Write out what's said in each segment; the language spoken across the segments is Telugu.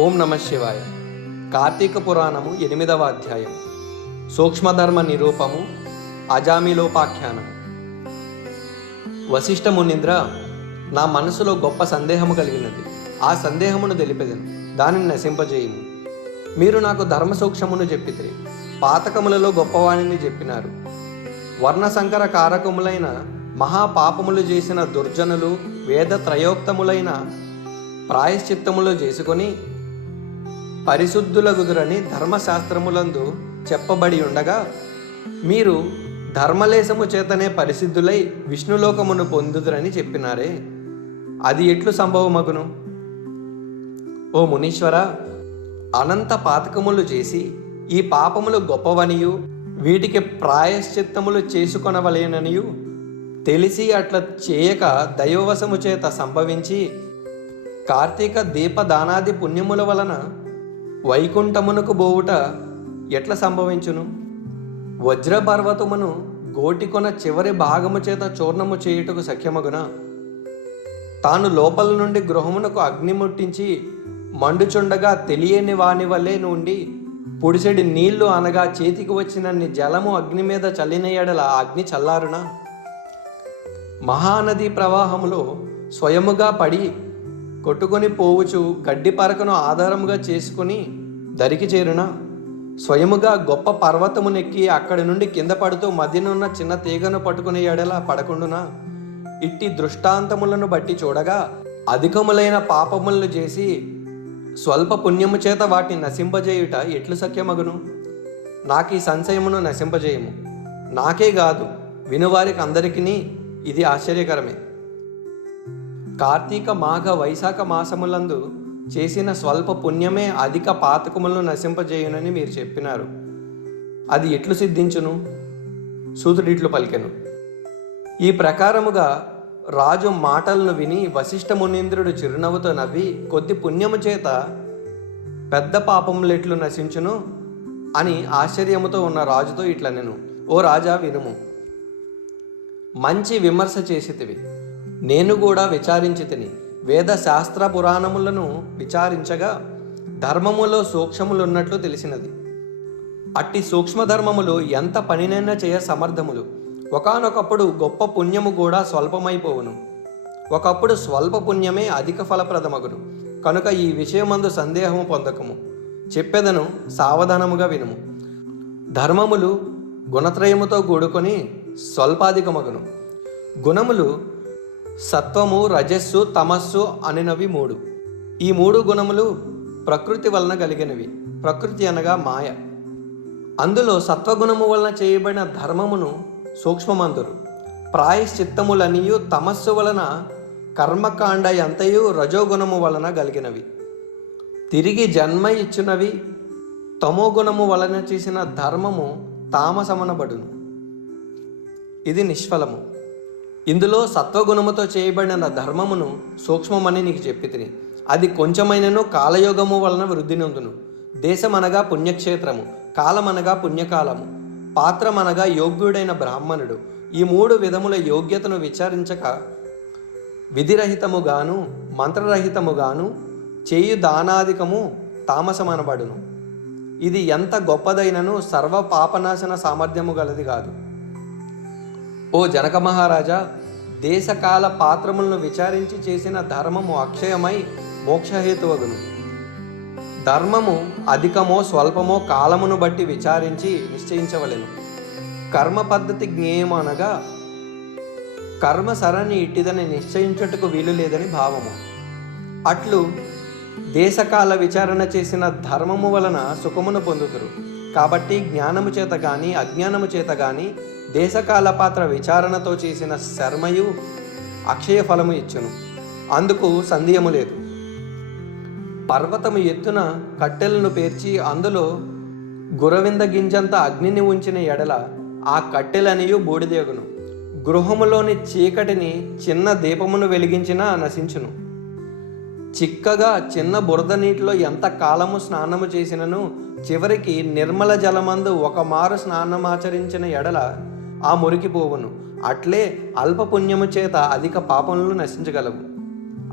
ఓం నమ శివాయ. కార్తీక పురాణము 8వ అధ్యాయం. సూక్ష్మధర్మ నిరూపము, అజామిలోపాఖ్యానం. వశిష్ఠ మునీంద్ర, నా మనసులో గొప్ప సందేహము కలిగినది. ఆ సందేహమును తెలిపెదను, దానిని నశింపజేయము. మీరు నాకు ధర్మ సూక్ష్మమును చెప్పితే, పాతకములలో గొప్పవాణిని చెప్పినారు. వర్ణసంకర కారకములైన మహాపాపములు చేసిన దుర్జనులు వేద త్రయోక్తములైన ప్రాయశ్చిత్తములు చేసుకొని పరిశుద్ధులగుదురని ధర్మశాస్త్రములందు చెప్పబడి ఉండగా, మీరు ధర్మలేశము చేతనే పరిశుద్ధులై విష్ణులోకమును పొందుదురని చెప్పినారే, అది ఎట్లు సంభవమగును? ఓ మునీశ్వర, అనంత పాతకములు చేసి ఈ పాపములు గొప్పవనియు వీటికి ప్రాయశ్చిత్తములు చేసుకొనవలేననియు తెలిసి అట్లా చేయక దైవవశము చేత సంభవించి కార్తీక దీపదానాది పుణ్యముల వలన వైకుంఠమునకు బోవుట ఎట్లా సంభవించును? వజ్రపర్వతమును గోటికొన చివరి భాగము చేత చూర్ణము చేయుటకు సఖ్యమగున? తాను లోపల నుండి గృహమునకు అగ్ని ముట్టించి మండుచుండగా తెలియని వాని వలె నుండి పుడిసెడి నీళ్లు అనగా చేతికి వచ్చినన్ని జలము అగ్ని మీద చల్లిన ఎడల ఆ అగ్ని చల్లారునా? మహానది ప్రవాహములో స్వయముగా పడి కొట్టుకొని పోవుచు గడ్డి పరకను ఆధారముగా చేసుకుని దరికి చేరునా? స్వయముగా గొప్ప పర్వతమునెక్కి అక్కడి నుండి కింద పడుతూ మధ్యనున్న చిన్న తీగను పట్టుకునే ఎడలా పడకుండునా? ఇట్టి దృష్టాంతములను బట్టి చూడగా అధికములైన పాపములను చేసి స్వల్ప పుణ్యము చేత వాటిని నశింపజేయుట ఎట్లు సఖ్యమగును? నాకు ఈ సంశయమును నశింపజేయము. నాకే కాదు, వినువారికి అందరికీ ఇది ఆశ్చర్యకరమే. కార్తీక మాఘ వైశాఖ మాసములందు చేసిన స్వల్ప పుణ్యమే అధిక పాతకములను నశింపజేయునని మీరు చెప్పినారు. అది ఎట్లు సిద్ధించును? సూతుడిట్లు పలికెను. ఈ ప్రకారముగా రాజు మాటలను విని వశిష్ఠ మునీంద్రుడు చిరునవ్వుతో నవ్వి, కొద్ది పుణ్యము చేత పెద్ద పాపములెట్లు నశించును అని ఆశ్చర్యముతో ఉన్న రాజుతో ఇట్లనెను. ఓ రాజా, వినుము. మంచి విమర్శ చేసితివి. నేను కూడా విచారించి తిని వేద శాస్త్ర పురాణములను విచారించగా ధర్మములో సూక్ష్మములున్నట్లు తెలిసినది. అట్టి సూక్ష్మధర్మములు ఎంత పనినైనా చేయ సమర్థములు. ఒకానొకప్పుడు గొప్ప పుణ్యము కూడా స్వల్పమైపోవును. ఒకప్పుడు స్వల్ప పుణ్యమే అధిక ఫలప్రదమగును. కనుక ఈ విషయమందు సందేహము పొందకము. చెప్పెదను, సావధానముగా వినుము. ధర్మములు గుణత్రయముతో కూడుకొని స్వల్పాధికమగును. గుణములు సత్వము, రజస్సు, తమస్సు అనినవి 3. ఈ 3 గుణములు ప్రకృతి వలన కలిగినవి. ప్రకృతి అనగా మాయ. అందులో సత్వగుణము వలన చేయబడిన ధర్మమును సూక్ష్మమందురు. ప్రాయశ్చిత్తములనియు తమస్సు వలన కర్మకాండ ఎంతయు రజోగుణము వలన కలిగినవి. తిరిగి జన్మ ఇచ్చునవి తమోగుణము వలన చేసిన ధర్మము తామసమనబడును. ఇది నిష్ఫలము. ఇందులో సత్వగుణముతో చేయబడిన ధర్మమును సూక్ష్మమని నీకు చెప్పి తిని, అది కొంచెమైనను కాలయోగము వలన వృద్ధి నొందును. దేశమనగా పుణ్యక్షేత్రము, కాలమనగా పుణ్యకాలము, పాత్రమనగా యోగ్యుడైన బ్రాహ్మణుడు. ఈ 3 విధముల యోగ్యతను విచారించక విధిరహితముగాను మంత్రరహితముగాను చేయు దానాధికము తామసమనబడును. ఇది ఎంత గొప్పదైనను సర్వ పాపనాశన సామర్థ్యము గలది కాదు. ఓ జనక మహారాజా, దేశకాల పాత్రములను విచారించి చేసిన ధర్మము అక్షయమై మోక్షహేతువగును. ధర్మము అధికమో స్వల్పమో కాలమును బట్టి విచారించి నిశ్చయించవలెను. కర్మ పద్ధతి జ్ఞేయమనగా కర్మ సరణి ఇట్టిదని నిశ్చయించుటకు వీలు లేదని భావము. అట్లు దేశకాల విచారణ చేసిన ధర్మము వలన సుఖమును పొందుతురు. కాబట్టి జ్ఞానము చేత గాని అజ్ఞానము చేత గాని దేశకాల పాత్ర విచారణతో చేసిన శర్మయు అక్షయ ఫలము ఇచ్చును. అందుకు సందేహము లేదు. పర్వతము ఎత్తున కట్టెలను పేర్చి అందులో గురవింద గింజంత అగ్నిని ఉంచిన ఎడల ఆ కట్టెలనియు బూడిదేగును. గృహములోని చీకటిని చిన్న దీపమును వెలిగించినా నశించును. చిక్కగా చిన్న బురద నీటిలో ఎంత కాలము స్నానము చేసినను చివరికి నిర్మల జలమందు ఒక మారు స్నానమాచరించిన ఎడల ఆ మురికిపోవును. అట్లే అల్ప పుణ్యము చేత అధిక పాపములు నశించగలవు.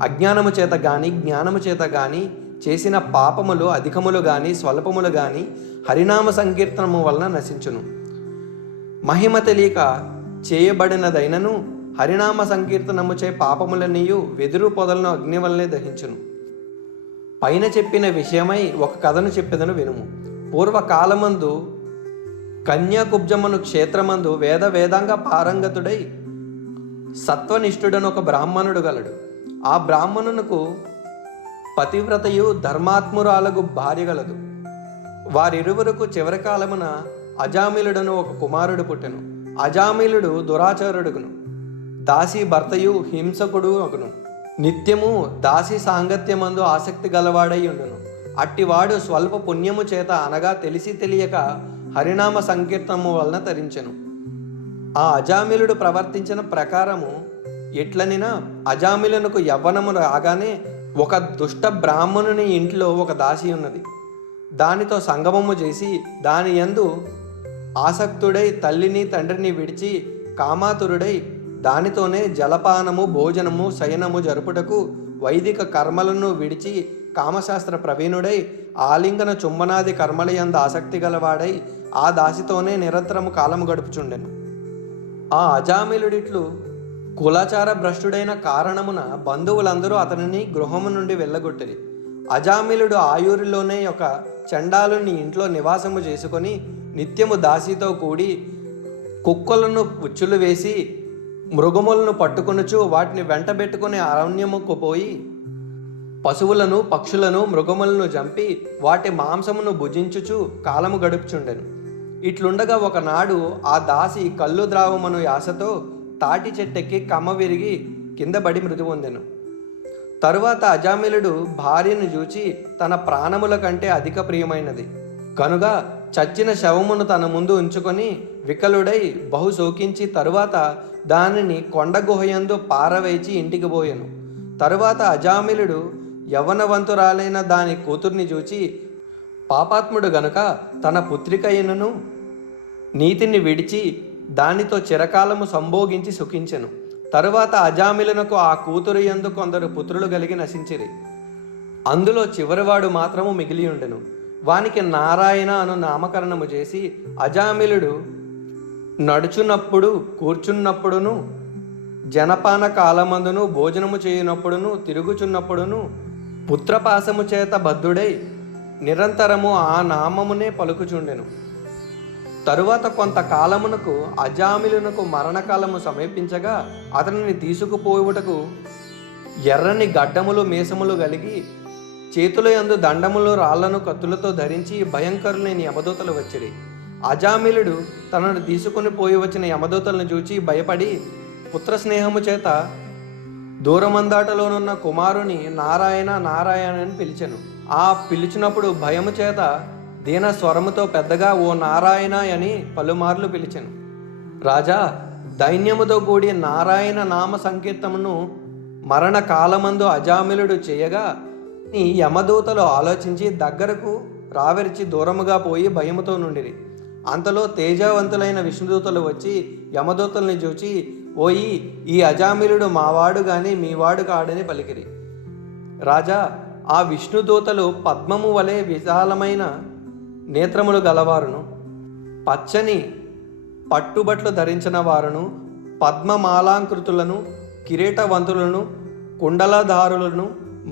అజ్ఞానము చేత గాని జ్ఞానము చేత గాని చేసిన పాపములు అధికములు గాని స్వల్పములు గాని హరినామ సంకీర్తనము వలన నశించును. మహిమ తెలియక చేయబడినదైనను హరినామ సంకీర్తనముచే పాపములనియు వెదురు పొదలను అగ్ని వలనే దహించును. పైన చెప్పిన విషయమై ఒక కథను చెప్పెదను వినుము. పూర్వకాలమందు కన్యాకుబ్జమును క్షేత్రమందు వేదాంగ పారంగతుడై సత్వనిష్ఠుడను ఒక బ్రాహ్మణుడు గలడు. ఆ బ్రాహ్మణునకు పతివ్రతయు ధర్మాత్మురాలకు భార్య గలదు. వారిరువురకు చివరి కాలమున అజామిలుడను ఒక కుమారుడు పుట్టెను. అజామిలుడు దురాచారుడుగును, దాసి భర్తయు హింసకుడు అగును. నిత్యము దాసి సాంగత్యమందు ఆసక్తి గలవాడై ఉండును. అట్టివాడు స్వల్ప పుణ్యము చేత అనగా తెలిసి తెలియక హరినామ సంకీర్తనము వలన తరించెను. ఆ అజామిలుడు ప్రవర్తించిన ప్రకారము ఎట్లనినా అజామిలునకు యవ్వనము రాగానే ఒక దుష్ట బ్రాహ్మణుని ఇంట్లో ఒక దాసి ఉన్నది. దానితో సంగమము చేసి దాని యందు ఆసక్తుడై తల్లిని తండ్రిని విడిచి కామాతురుడై దానితోనే జలపానము భోజనము శయనము జరుపుటకు వైదిక కర్మలను విడిచి కామశాస్త్ర ప్రవీణుడై ఆలింగన చుంబనాది కర్మలయందు ఆసక్తి గలవాడై ఆ దాసితోనే నిరంతరము కాలము గడుపుచుండెను. ఆ అజామిలుడిట్లు కులాచార భ్రష్టుడైన కారణమున బంధువులందరూ అతనిని గృహము నుండి వెళ్ళగొట్టిరి. అజామిలుడు ఆయూరిలోనే ఒక చండాలుని ఇంట్లో నివాసము చేసుకొని నిత్యము దాసితో కూడి కుక్కలను ఉచ్చులు వేసి మృగములను పట్టుకొనుచు వాటిని వెంటబెట్టుకుని అరణ్యముకు పోయి పశువులను పక్షులను మృగములను చంపి వాటి మాంసమును భుజించుచు కాలము గడుపుచుండెను. ఇట్లుండగా ఒకనాడు ఆ దాసి కళ్ళు ద్రావమును యాసతో తాటి చెట్టెక్కి కమ్మ విరిగి కింద పడి మృతి పొందెను. తరువాత అజామిలుడు భార్యను చూచి తన ప్రాణముల కంటే అధిక ప్రియమైనది కనుక చచ్చిన శవమును తన ముందు ఉంచుకొని వికలుడై బహు శోకించి తరువాత దానిని కొండ గుహయందు పారవేచి ఇంటికి పోయెను. తరువాత అజామిలుడు యవ్వనవంతురాలైన దాని కూతుర్ని చూచి పాపాత్ముడు గనుక తన పుత్రికయ్యను నీతిని విడిచి దానితో చిరకాలము సంభోగించి సుఖించెను. తరువాత అజామిలునకు ఆ కూతురు యందు కొందరు పుత్రులు కలిగి నశించిరి. అందులో చివరివాడు మాత్రము మిగిలి ఉండెను. వానికి నారాయణ అను నామకరణము చేసి అజామిలుడు నడుచున్నప్పుడు కూర్చున్నప్పుడును జనపాన కాలమందును భోజనము చేయనప్పుడును తిరుగుచున్నప్పుడును పుత్రపాసము చేత బద్ధుడై నిరంతరము ఆ నామమునే పలుకుచుండెను. తరువాత కొంతకాలమునకు అజామిలునకు మరణకాలము సమీపించగా అతనిని తీసుకుపోవుటకు ఎర్రని గడ్డములు మీసములు కలిగి చేతుల యందు దండములు రాళ్లను కత్తులతో ధరించి భయంకరులైన యమదూతలు వచ్చిరి. అజామిలుడు తనను తీసుకుని పోయి వచ్చిన యమదూతలను చూచి భయపడి పుత్రస్నేహము చేత దూరమందాటలోనున్న కుమారుని నారాయణ నారాయణ అని పిలిచెను. ఆ పిలిచినప్పుడు భయము చేత దీన స్వరముతో పెద్దగా ఓ నారాయణ అని పలుమార్లు పిలిచెను. రాజా, దైన్యముతో కూడి నారాయణ నామ సంకీర్తనమును మరణ కాలమందు అజామిలుడు చేయగా ఈ యమదూతలు ఆలోచించి దగ్గరకు రావెరిచి దూరముగా పోయి భయముతో నుండిరి. అంతలో తేజవంతులైన విష్ణుదూతలు వచ్చి యమదూతల్ని చూచి, ఓయి, ఈ అజామిలుడు మావాడు గాని మీవాడు కాడని పలికిరి. రాజా, ఆ విష్ణుదూతలు పద్మము వలె విశాలమైన నేత్రములు గలవారును పచ్చని పట్టుబట్లు ధరించిన వారును పద్మమాలాంకృతులను కిరీటవంతులను కుండలధారులను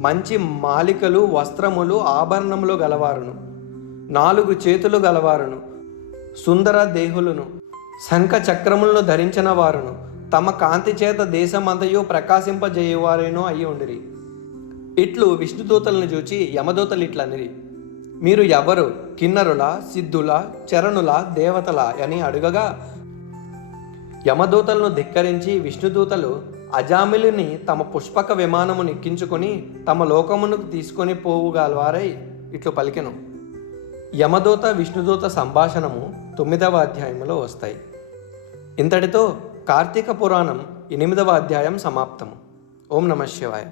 మంచి మాలికలు వస్త్రములు ఆభరణములు గలవారును 4 చేతులు గలవారును సుందర దేహులను శంఖ చక్రములను ధరించిన వారును తమ కాంతి చేత దేశమంతయు ప్రకాశింపజేయువారేనో అయి ఉండిరి. ఇట్లు విష్ణుదూతలను చూచి యమదూతలు ఇట్లనిరి, మీరు ఎవరు? కిన్నరుల, సిద్ధుల, చరణుల, దేవతల అని అడుగగా యమదూతలను ధిక్కరించి విష్ణుదూతలు అజామిలుని తమ పుష్పక విమానము నెక్కించుకొని తమ లోకమునకు తీసుకొని పోవుగలవారై ఇట్లు పలికెను. యమదూత విష్ణుదూత సంభాషణము 9వ అధ్యాయములో వస్తాయి. ఇంతటితో కార్తీక పురాణం 8వ అధ్యాయం సమాప్తము. ఓం నమః శివాయ.